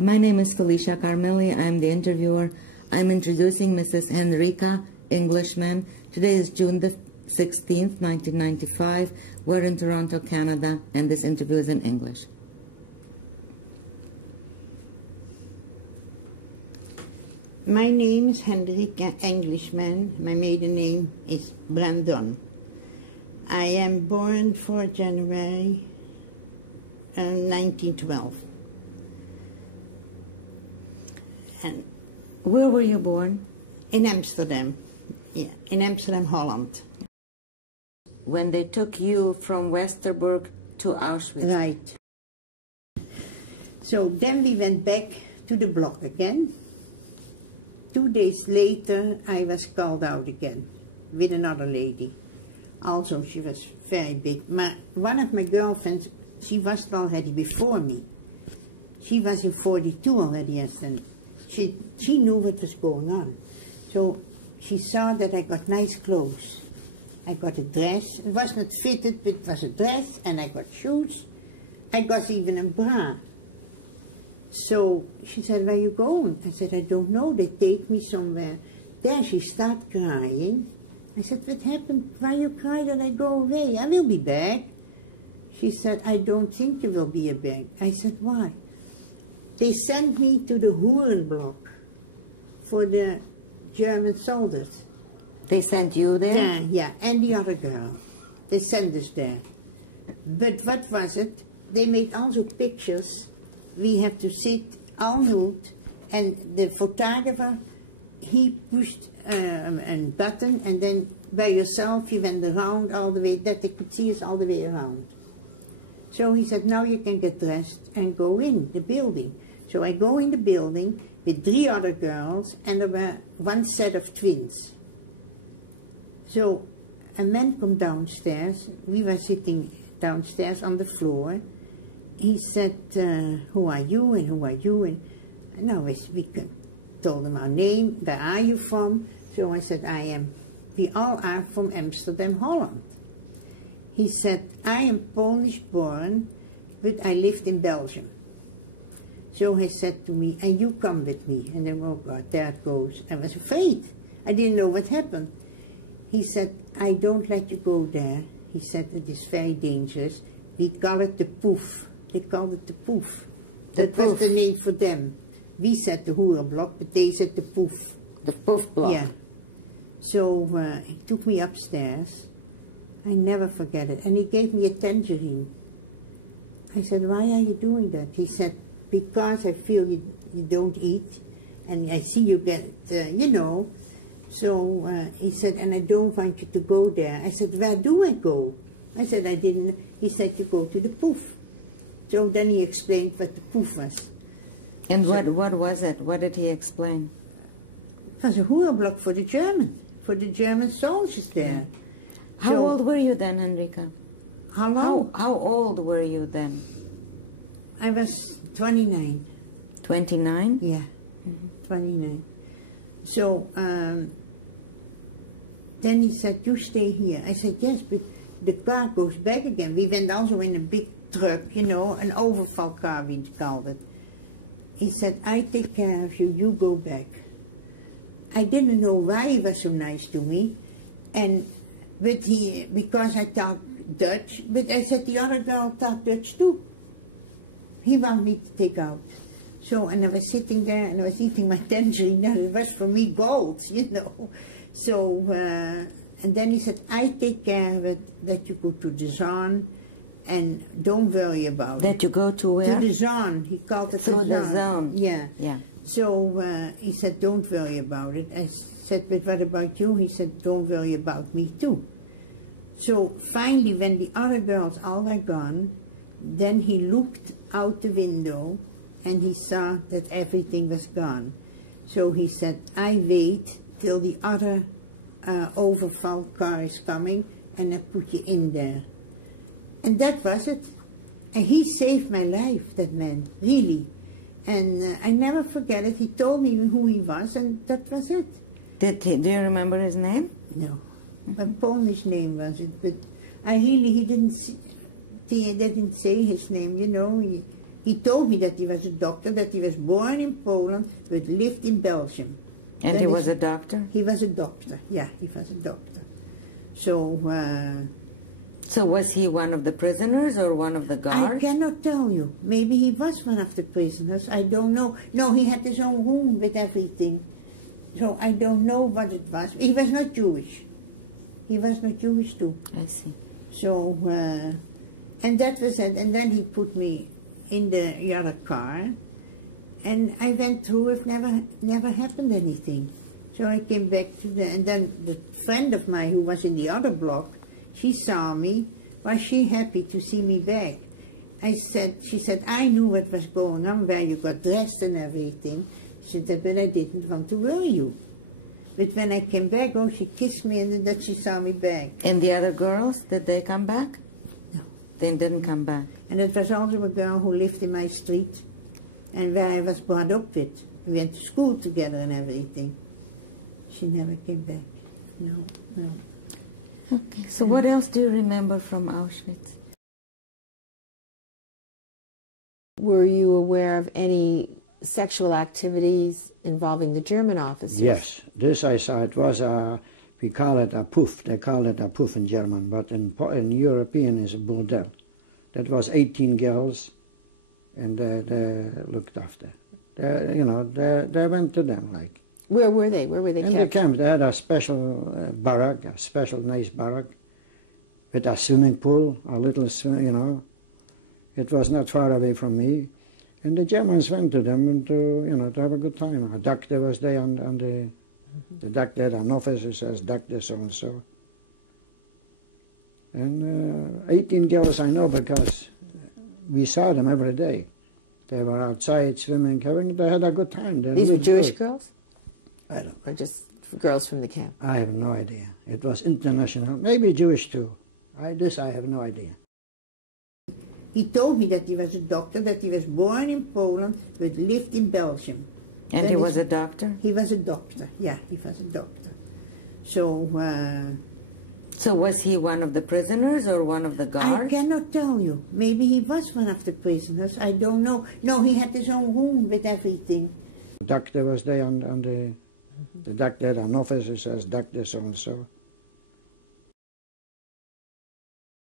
My name is Felicia Carmelli. I'm the interviewer. I'm introducing Mrs. Henrika Englishman. Today is June the 16th, 1995. We're in Toronto, Canada, and this interview is in English. My name is Henrika Englishman. My maiden name is Brandon. I am born 4 January 1912. And where were you born? In Amsterdam. Yeah, in Amsterdam, Holland. When they took you from Westerbork to Auschwitz. Right. So then we went back to the block again. 2 days later, I was called out again with another lady. Also, she was very big. One of my girlfriends, she was already before me. She was in 42 already, yes, and she knew what was going on. So she saw that I got nice clothes. I got a dress. It was not fitted, but it was a dress, and I got shoes. I got even a bra. So she said, "Where are you going?" I said, "I don't know. They take me somewhere." Then she started crying. I said, "What happened? Why you cry that I go away? I will be back." She said, "I don't think you will be back." I said, "Why?" They sent me to the Hurenblock for the German soldiers. They sent you there? Yeah, and the other girl. They sent us there. But what was it? They made also pictures. We have to sit all nude, and the photographer, he pushed a button, and then by yourself you went around all the way, that they could see us all the way around. So he said, "Now you can get dressed and go in the building." So I go in the building with 3 other girls, and there were 1 set of twins. So a man come downstairs. We were sitting downstairs on the floor. He said, "Who are you and who are you?" And now we told him our name. "Where are you from?" So I said, we all are from Amsterdam, Holland. He said, "I am Polish born, but I lived in Belgium." So he said to me, "And you come with me." And then, oh God, there it goes. I was afraid. I didn't know what happened. He said, "I don't let you go there." He said, "It is very dangerous. We call it the poof." They called it the poof. That was the name for them. We said the Hurenblock, but they said the poof. The poof block. Yeah. So he took me upstairs. I never forget it. And he gave me a tangerine. I said, "Why are you doing that?" He said, "Because I feel you don't eat, and I see you get, you know." So he said, "And I don't want you to go there." I said, "Where do I go?" I said, "I didn't." He said, "You go to the poof." So then he explained what the poof was. And so, what was it? What did he explain? It was a Hurenblock for the German soldiers there. How old were you then, Henrika? How old were you then? I was 29. 29? Yeah, 29. So then he said, "You stay here." I said, "Yes, but the car goes back again." We went also in a big truck, you know, an overfall car we called it. He said, "I take care of you, you go back." I didn't know why he was so nice to me, but because I talk Dutch, but I said the other girl talked Dutch too. He wanted me to take out. So, and I was sitting there and I was eating my tangerine. Now it was for me gold, you know. So, and then he said, "I take care of it, that you go to the zone and don't worry about it." That you go to where? To the zone. He called it the zone. Yeah. Yeah. So he said, "Don't worry about it." I said, "But what about you?" He said, "Don't worry about me too." So finally, when the other girls all were gone, then he looked out the window and he saw that everything was gone. So he said, "I wait till the other overfall car is coming and I put you in there." And that was it. And he saved my life, that man, really. And I never forget it. He told me who he was, and that was it. Do you remember his name? No. A Polish name was it, but I really, they didn't say his name, you know. He He told me that he was a doctor, that he was born in Poland, but lived in Belgium. And Then he was a doctor? He was a doctor, yeah, he was a doctor. So... So was he one of the prisoners or one of the guards? I cannot tell you. Maybe he was one of the prisoners. I don't know. No, he had his own room with everything. So I don't know what it was. He was not Jewish. He was not Jewish too. I see. So, and that was it. And then he put me in the other car. And I went through it, never happened anything. So I came back to and then the friend of mine who was in the other block, she saw me. Was she happy to see me back? She said, I knew what was going on, where you got dressed and everything. She said, but I didn't want to worry you. But when I came back, oh, she kissed me and then she saw me back. And the other girls, did they come back? No. They didn't come back. And it was also a girl who lived in my street and where I was brought up with. We went to school together and everything. She never came back. No, no. Okay, so what else do you remember from Auschwitz? Were you aware of any sexual activities involving the German officers? Yes, this I saw. It was we call it a puff. They call it a puff in German, but in European is a Brothel. That was 18 girls, and they looked after. They went to them like. Where were they? Where were they In kept? the camp, they had a special barrack, a special nice barrack, with a swimming pool, a little, It was not far away from me. And the Germans went to them and to have a good time. A doctor was there, and the doctor had an office who says, Doctor so-and-so. And 18 girls I know because we saw them every day. They were outside swimming, they had a good time. These were Jewish girls? I don't know. Or just girls from the camp? I have no idea. It was international, maybe Jewish too. I have no idea. He told me that he was a doctor, that he was born in Poland, but lived in Belgium. And Then he was a doctor? He was a doctor, yeah, he was a doctor. So... So was he one of the prisoners or one of the guards? I cannot tell you. Maybe he was one of the prisoners. I don't know. No, he had his own room with everything. The doctor was there, and the doctor had an office who says, Doctor so-and-so.